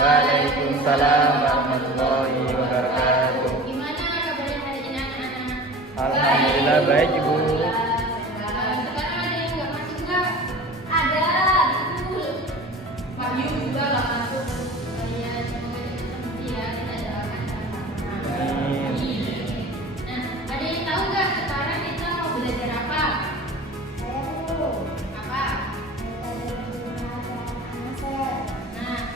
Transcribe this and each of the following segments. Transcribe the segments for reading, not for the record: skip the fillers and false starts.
Waalaikumsalam warahmatullahi wabarakatuh. Gimana kabarnya hari ini anak-anak? Alhamdulillah baik Ibu. Sekarang ada yang nggak masuk nggak? Ada. Betul. Pak Yu juga nggak masuk. Ya, semoga sembuh ya. Kita doakan sama-sama. Amin. Nah, ada yang tahu nggak sekarang kita mau belajar apa? Saya tahu. Apa? Nah,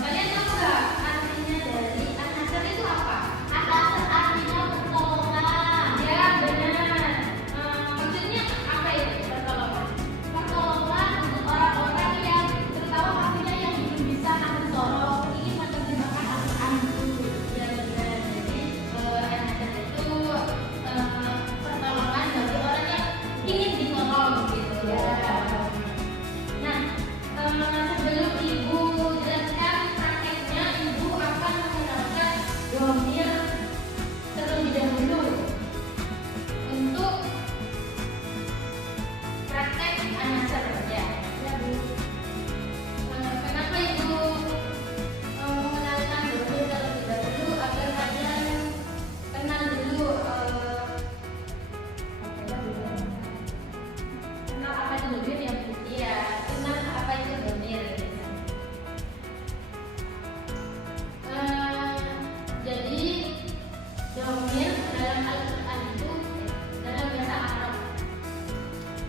kalian tahu nggak artinya dari an-nasr itu apa? An-nasr artinya pertolongan. Ya, benar. Maksudnya apa itu pertolongan? Pertolongan untuk orang-orang yang terutama maksudnya yang belum bisa namun sorong ingin menerjemahkan Al-Quran dulu. Ya, benar. Jadi an-nasr itu pertolongan bagi orang yang ingin ditolong gitu ya. Nah, sebelum ibu jelaskan prakteknya, ibu akan menggunakan domir terlebih dahulu untuk praktek an-nasr ya. Ya, Bu. Kenapa ibu mengenalkan domir terlebih dahulu agar kalian kenal dulu kenal apa itu domir ya Bu? Iya, kenal apa itu domir. Jadi domir dalam Al-Quran itu dalam bahasa Arab.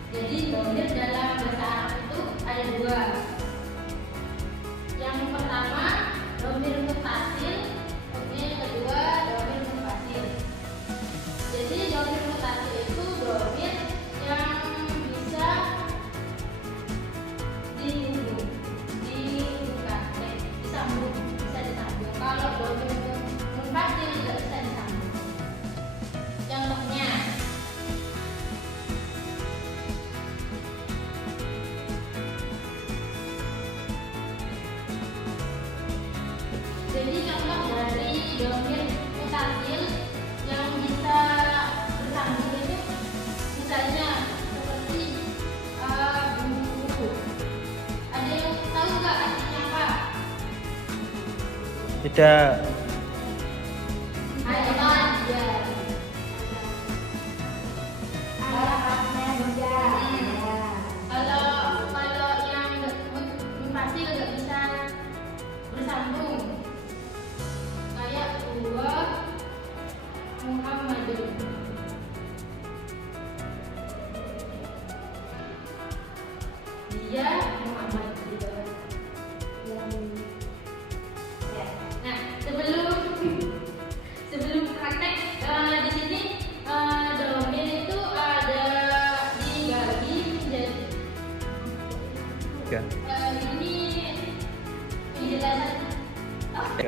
Jadi domir dalam bahasa Arab itu ada dua. Yang pertama domir muttasil, kemudian yang kedua domir munfasil. Jadi domir muttasil itu domir yang bisa dihubungkan, disambung, bisa disambung. Kalau domir munfasil tidak bisa disambung. Contohnya, jadi contoh dari domir muttasil yang bisa bersambung itu misalnya seperti buku. Ada yang tahu nggak artinya apa? Tidak. Ada ya. Arahnya juga. Ya. Kalau yang munfasil nggak bisa bersambung, kayak huwa Muhammadun. Dia Muhammad gitu. Ya. Nah, sebelum praktek di sini domir itu ada dibagi menjadi Ya. ini penjelasan. Ya.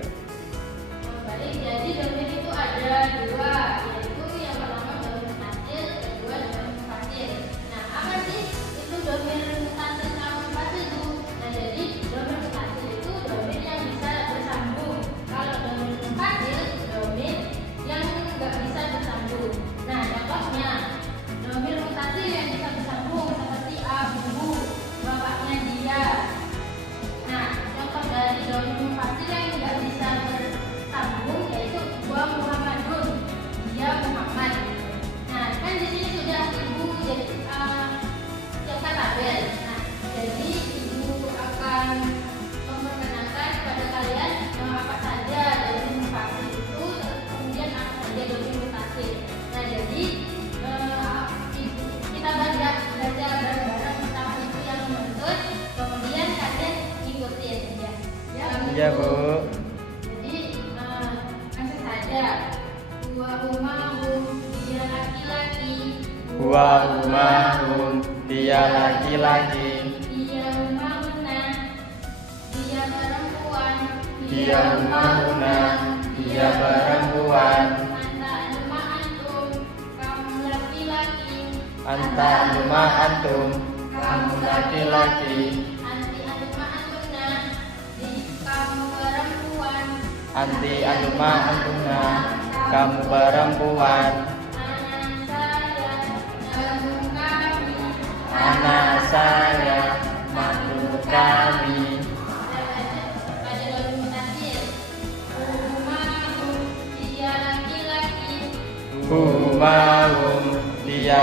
Balik, jadi domir itu ada dua, yaitu yang pertama domir muttasil, kedua domir munfasil. Nah, apa sih itu domir muttasil sama munfasil itu? Nah, jadi domir muttasil itu domir yang bisa bersambung. Kalau domir munfasil, domir yang nggak bisa bersambung. Nah, contohnya domir muttasil yang bisa bersambung seperti abu, bapaknya dia. Nah, contoh dari domir munfasil yang nggak bisa bersambung yaitu wa Muhammadun, dia Muhammad. Nah, kan di sini sudah ibu jadi siapkan tabel. Nah, jadi ibu akan memperkenalkan kepada kalian apa saja domir munfasil itu, kemudian apa saja domir muttasil. Nah, jadi kita belajar bareng-bareng, pertama itu yang menuntut, kemudian kalian ikutin ya. Iya Bu. Jadi langsung saja. Huwa umahum, dia laki-laki. Huwa umahum, dia laki-laki. Dia umahuna, dia perempuan. Dia umahuna, dia perempuan. Anta anuma antum, kamu laki-laki. Anta anuma antum, kamu laki-laki. Anti anuma antuna, kamu perempuan. Anti anuma antuna, kamu perempuan. Anak saya, Anak saya, kami. mantu kami. Pada domir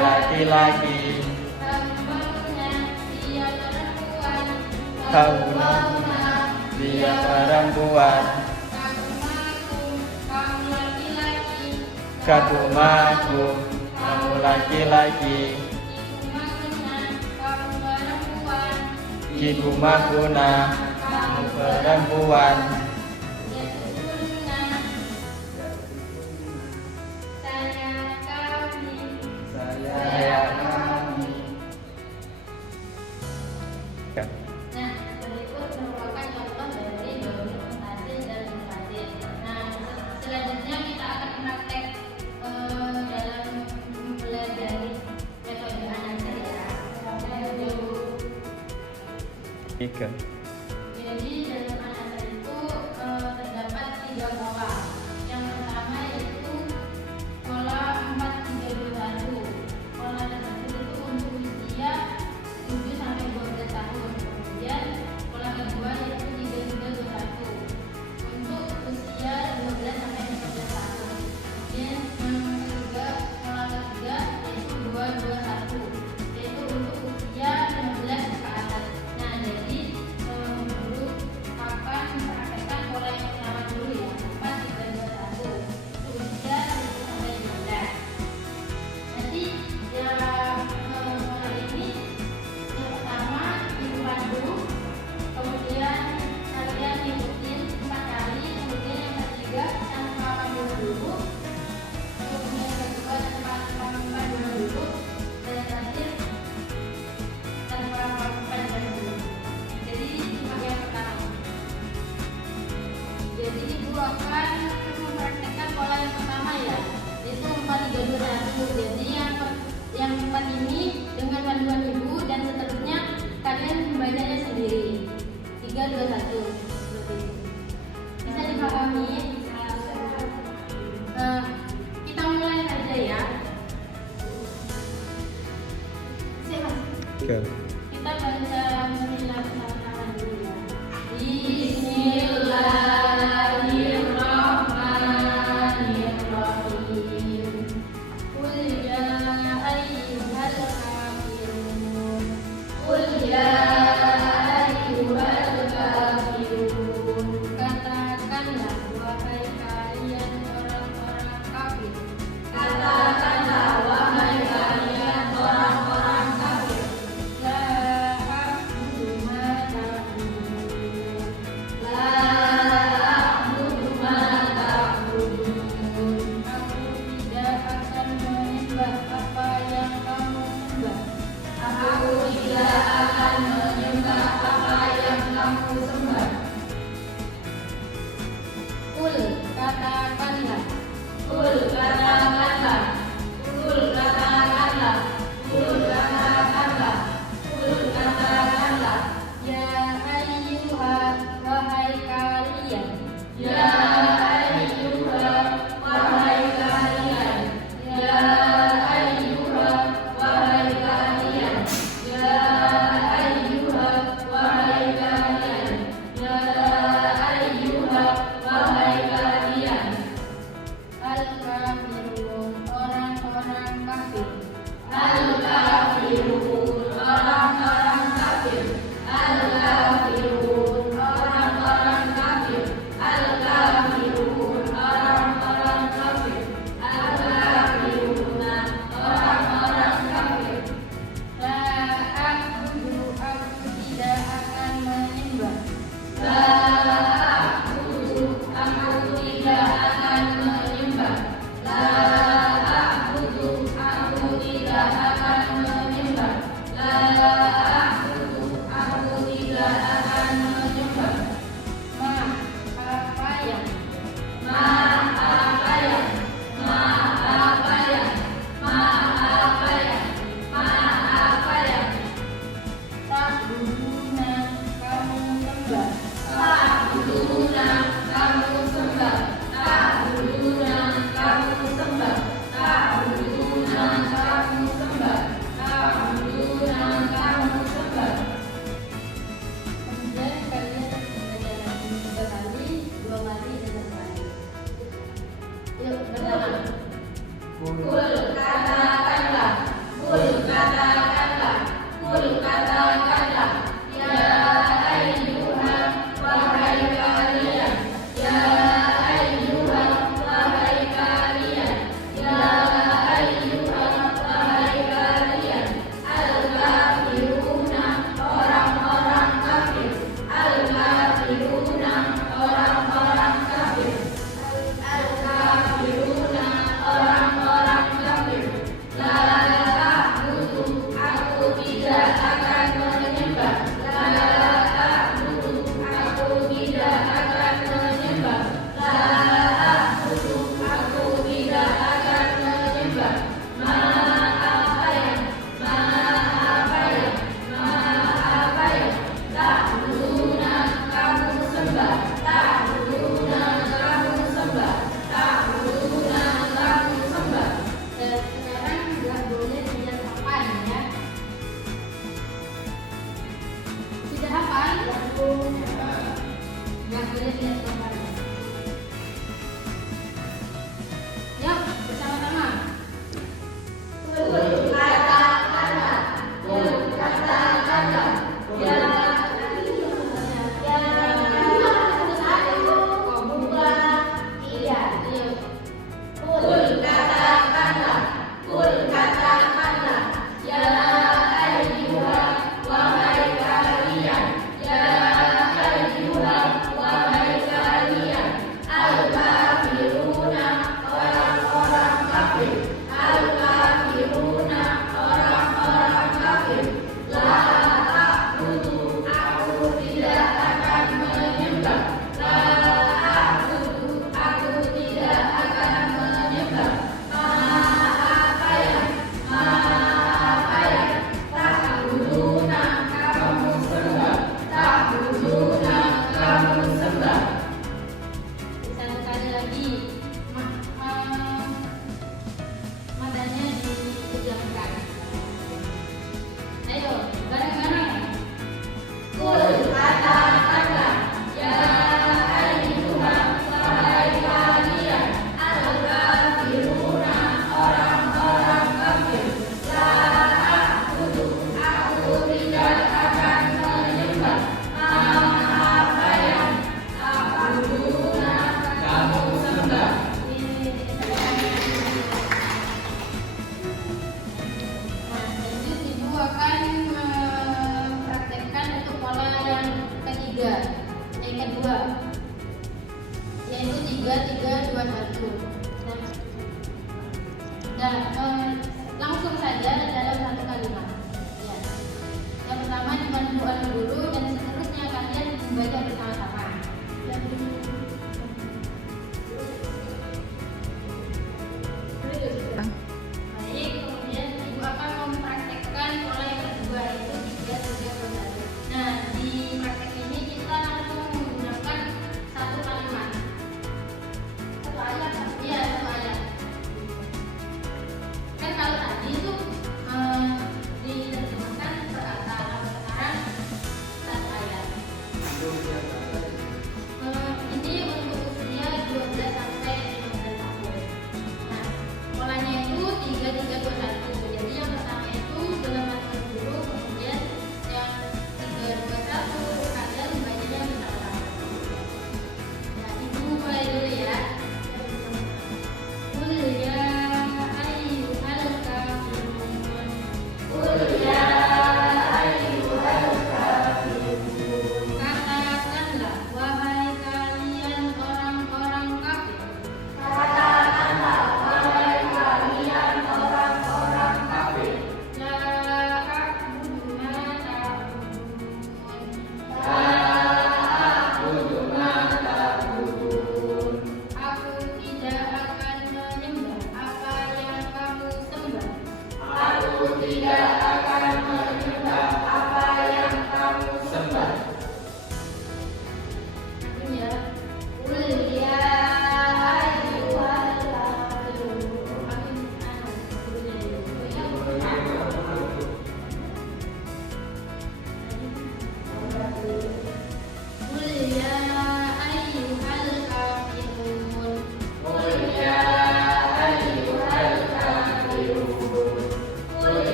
laki-laki. Kaumnya dia perempuan. Kadumaku kamu laki-laki. Kidumakuna kamu perempuan. Saya kami. Nah, berikut merupakan contoh dari domir mustatil dan mustatil. Nah, selanjutnya kita akan praktek dalam mempelajari metode anasir ya. Tiga. Jadi dalam anasir itu terdapat 3 pola. Yang pertama yaitu pola 4-3-2-1. Pola tersebut itu untuk usia 7 sampai 12 tahun. Kemudian pola kedua yaitu 3-3-2-1 untuk usia 12 sampai 15 tahun. Kemudian pola ketiga yaitu 2-2-1 yaitu untuk usia 15 ke atas. Nah, jadi dulu akan mempraktekkan pola yang pertama dulu ya, 4-3-2-1 untuk usia 7 sampai 12. Nanti ya pola ini yang pertama dibuat dulu, kemudian kalian ikutin 4 kali, kemudian yang ketiga tanpa panduan dulu, kemudian yang kedua tanpa panduan dulu, dan yang terakhir tanpa panduan dulu. Jadi cuma yang pertama. Jadi ibu akan mempraktekkan pola yang pertama ya, yaitu 4-3-2-1. Jadi yang 4 ini dengan panduan ibu dan seterusnya kalian membacanya sendiri. 3-2-1 seperti itu. Bisa dipahami? Kita mulai saja ya. Siapa? Tiga. Kita baca Bismillahirrahmanirrahim dulu ya. Bismillahirrahmanirrahim. Qul ya ayyuhal kafirun. Qul ya ayyuhal kafirun. Katakanlah wahai kalian orang-orang kafir. Katakanlah wahai kalian orang-orang kafir. La Yang boleh lihat gambar. Yuk, bersama-sama.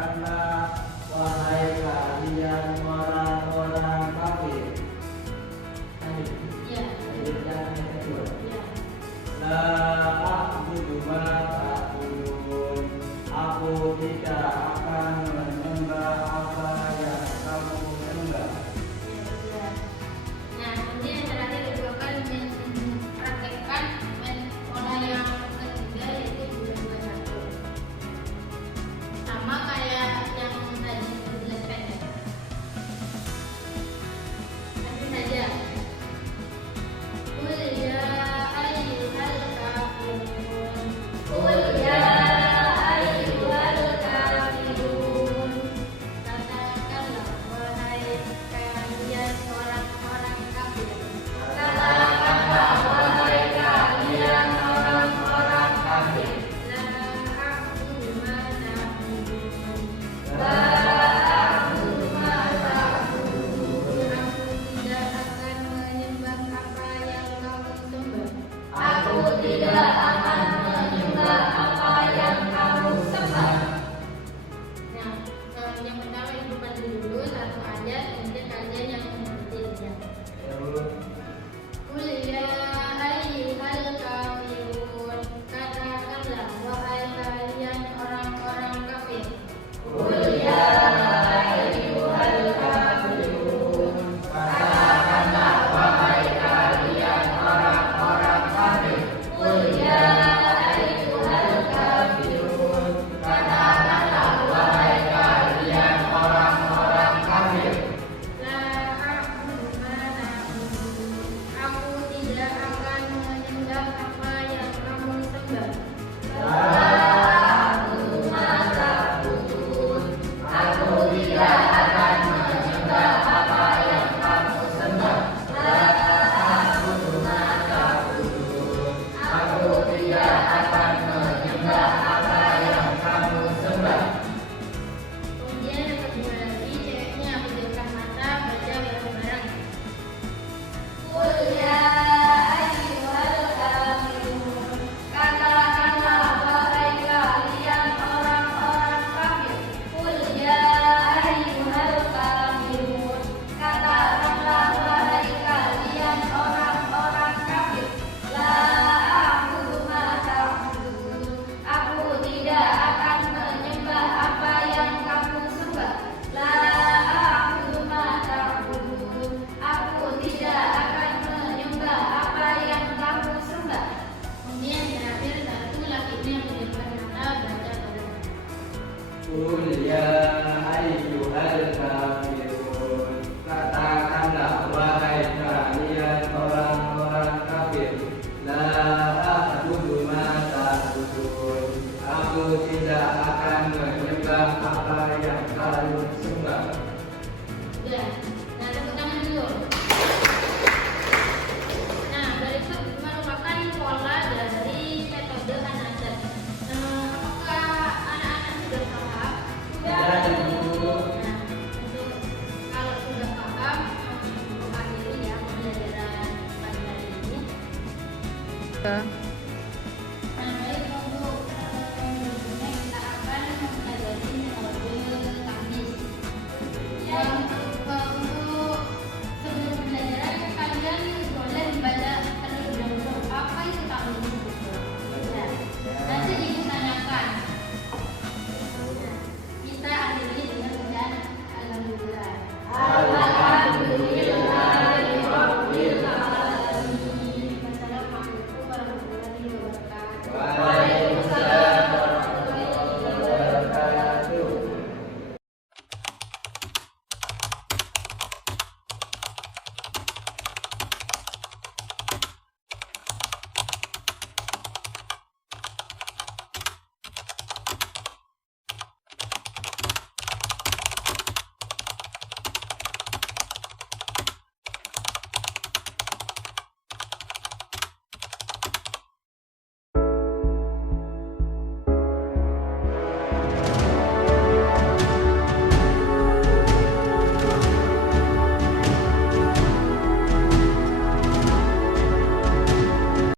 Katakanlah wahai kalian orang-orang kafir. Ya. Yang kedua. Ya. La a'budu ma ta'budun. Aku tidak akan menyembah apa yang kamu sembah. Ya. Nah, kemudian yang terakhir itu akan mempraktekkan pola yang ketiga yaitu bulan 21. Sama kayak yang tadi dijelaskan ya. Lanjut saja. Qul ya ayyuhal kafirun. Qul ya ayyuhal kafirun. Katakanlah wahai kalian orang-orang kafir. Katakanlah wahai kalian orang-orang kafir. La a'budu ma ta'budun. La a'budu ma ta'budun. Aku tidak akan menyembah apa yang kamu sembah. Nah, yang pertama ibu pandu dulu satu ayat, kemudian kalian yang mengikutinya. Qul ya ayyuhal kafirun. Katakanlah wahai kalian orang-orang kafir. Qul ya ayyuhal kafirun. Katakanlah wahai kalian orang-orang kafir. Qul ya ayyuhal kafirun. Katakanlah wahai kalian orang-orang kafir. La a'budu ma ta'budun. Aku tidak akan menyembah apa yang kamu sembah. La a'budu ma ta'budun. Aku tidak akan menyembah apa yang kamu sembah. La a'budu ma ta'budun. Aku tidak akan menyembah apa yang kamu sembah. Kemudian yang kedua lagi, ceweknya pejamkan mata, baca bareng-bareng. Qul ya ayyuhal kafirun. Katakanlah wahai kalian orang-orang kafir. Qul ya ayyuhal kafirun. Katakanlah wahai kalian orang-orang kafir. La a'budu ma ta'budun. Aku tidak akan menyembah apa yang kamu sembah. La a'budu ma ta'budun. Aku tidak akan menyembah apa yang kamu sembah. Kemudian yang terakhir satu lakinya pejamkan mata, baca bareng. Qul ya ayyuhal kafirun. Katakanlah wahai kalian orang-orang kafir. La a'budu ma ta'budun. Aku tidak akan menyembah apa yang kalian sembah. Sudah. Nah, tepuk tangan dulu. Nah, berikut merupakan pola dari metode An-Nasyr. Apakah anak-anak sudah paham? Sudah, Ibu. Nah, untuk kalau sudah paham, langsung akhiri ya pembelajaran pagi hari ini. Nah, baik untuk berikutnya kita akan mempelajari metode Tamis. Yang